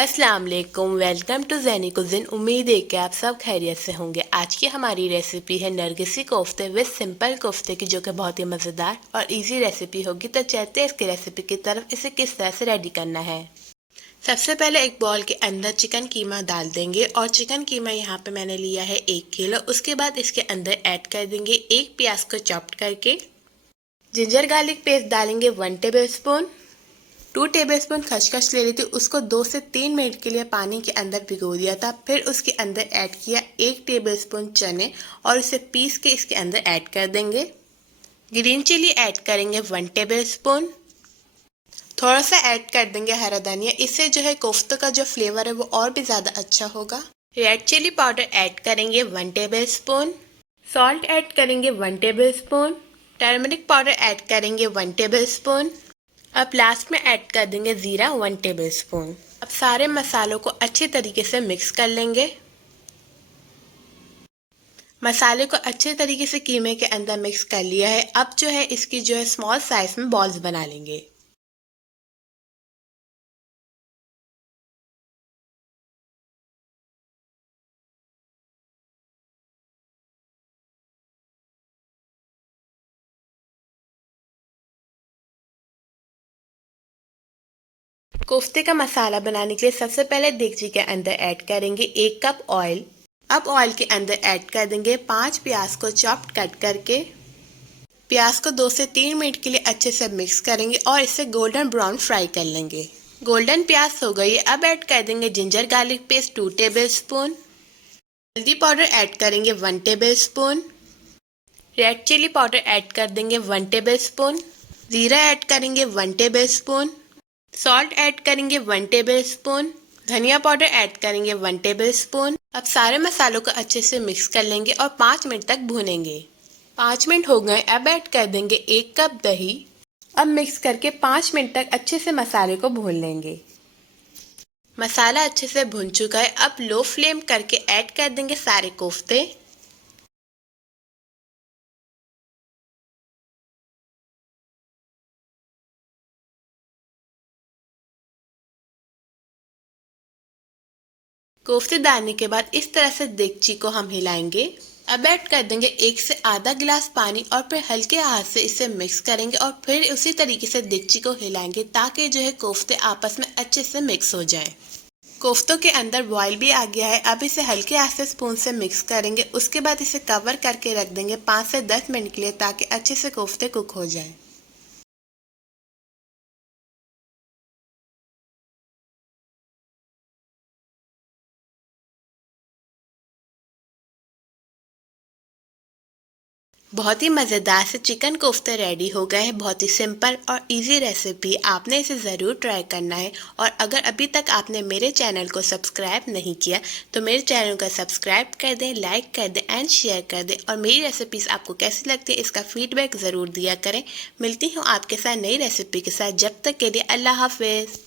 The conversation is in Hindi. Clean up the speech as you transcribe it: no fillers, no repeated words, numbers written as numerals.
अस्सलाम वालेकुम, वेलकम टू ज़ैनी कुज़िन। उम्मीद है कि आप सब खैरियत से होंगे। आज की हमारी रेसिपी है नरगिसी कोफ्ते विद सिंपल कोफ्ते की, जो कि बहुत ही मज़ेदार और इजी रेसिपी होगी। तो चलते हैं इसकी रेसिपी की तरफ। इसे किस तरह से रेडी करना है। सबसे पहले एक बॉल के अंदर चिकन कीमा डाल देंगे और चिकन कीमा यहाँ पे मैंने लिया है 1 किलो। उसके बाद इसके अंदर ऐड कर देंगे एक प्याज को चॉप्ड करके। जिंजर गार्लिक पेस्ट डालेंगे 1 टेबल स्पून। 2 टेबलस्पून खसखस ले ली थी, उसको 2 से 3 मिनट के लिए पानी के अंदर भिगो दिया था। फिर उसके अंदर ऐड किया 1 टेबलस्पून चने और इसे पीस के इसके अंदर ऐड कर देंगे। ग्रीन चिली ऐड करेंगे 1 टेबलस्पून। थोड़ा सा ऐड कर देंगे हरा धनिया, इससे जो है कोफ्ते का जो फ्लेवर है वो और भी ज़्यादा अच्छा होगा। रेड चिली पाउडर ऐड करेंगे 1 टेबलस्पून। सॉल्ट ऐड करेंगे 1 टेबलस्पून। टर्मरिक पाउडर ऐड करेंगे 1 टेबलस्पून। अब लास्ट में ऐड कर देंगे ज़ीरा 1 टेबलस्पून। अब सारे मसालों को अच्छे तरीके से मिक्स कर लेंगे। मसाले को अच्छे तरीके से कीमे के अंदर मिक्स कर लिया है। अब जो है इसकी जो है स्मॉल साइज में बॉल्स बना लेंगे। कोफ्ते का मसाला बनाने के लिए सबसे पहले देगची के अंदर ऐड करेंगे 1 कप ऑयल। अब ऑयल के अंदर ऐड कर देंगे 5 प्याज को चॉप्ड कट करके। प्याज को 2 से 3 मिनट के लिए अच्छे से मिक्स करेंगे और इसे गोल्डन ब्राउन फ्राई कर लेंगे। गोल्डन प्याज हो गई। अब ऐड कर देंगे जिंजर गार्लिक पेस्ट 2 टेबलस्पून। हल्दी पाउडर ऐड करेंगे 1 tablespoon. Red chilli powder add कर देंगे 1 टेबलस्पून। जीरा ऐड करेंगे 1 टेबलस्पून। सॉल्ट ऐड करेंगे 1 टेबलस्पून। धनिया पाउडर ऐड करेंगे 1 टेबलस्पून। अब सारे मसालों को अच्छे से मिक्स कर लेंगे और 5 मिनट तक भूनेंगे। 5 मिनट हो गए। अब ऐड कर देंगे 1 कप दही। अब मिक्स करके 5 मिनट तक अच्छे से मसाले को भून लेंगे। मसाला अच्छे से भुन चुका है। अब लो फ्लेम करके ऐड कर देंगे सारे कोफ्ते। कोफ्ते डालने के बाद इस तरह से देगची को हम हिलाएंगे। अब ऐड कर देंगे 1 से आधा गिलास पानी और फिर हल्के हाथ से इसे मिक्स करेंगे और फिर उसी तरीके से देगची को हिलाएंगे ताकि जो है कोफ्ते आपस में अच्छे से मिक्स हो जाएं। कोफ्तों के अंदर बॉयल भी आ गया है। अब इसे हल्के हाथ से स्पून से मिक्स करेंगे। उसके बाद इसे कवर करके रख देंगे 5 से 10 मिनट के लिए ताकि अच्छे से कोफ्ते कुक हो जाएं। बहुत ही मज़ेदार से चिकन कोफ्ते रेडी हो गए हैं। बहुत ही सिंपल और इजी रेसिपी, आपने इसे ज़रूर ट्राई करना है। और अगर अभी तक आपने मेरे चैनल को सब्सक्राइब नहीं किया तो मेरे चैनल को सब्सक्राइब कर दें, लाइक कर दें एंड शेयर कर दें। और मेरी रेसिपीज़ आपको कैसी लगती है इसका फीडबैक ज़रूर दिया करें। मिलती हूँ आपके साथ नई रेसिपी के साथ। जब तक के लिए अल्लाह हाफिज़।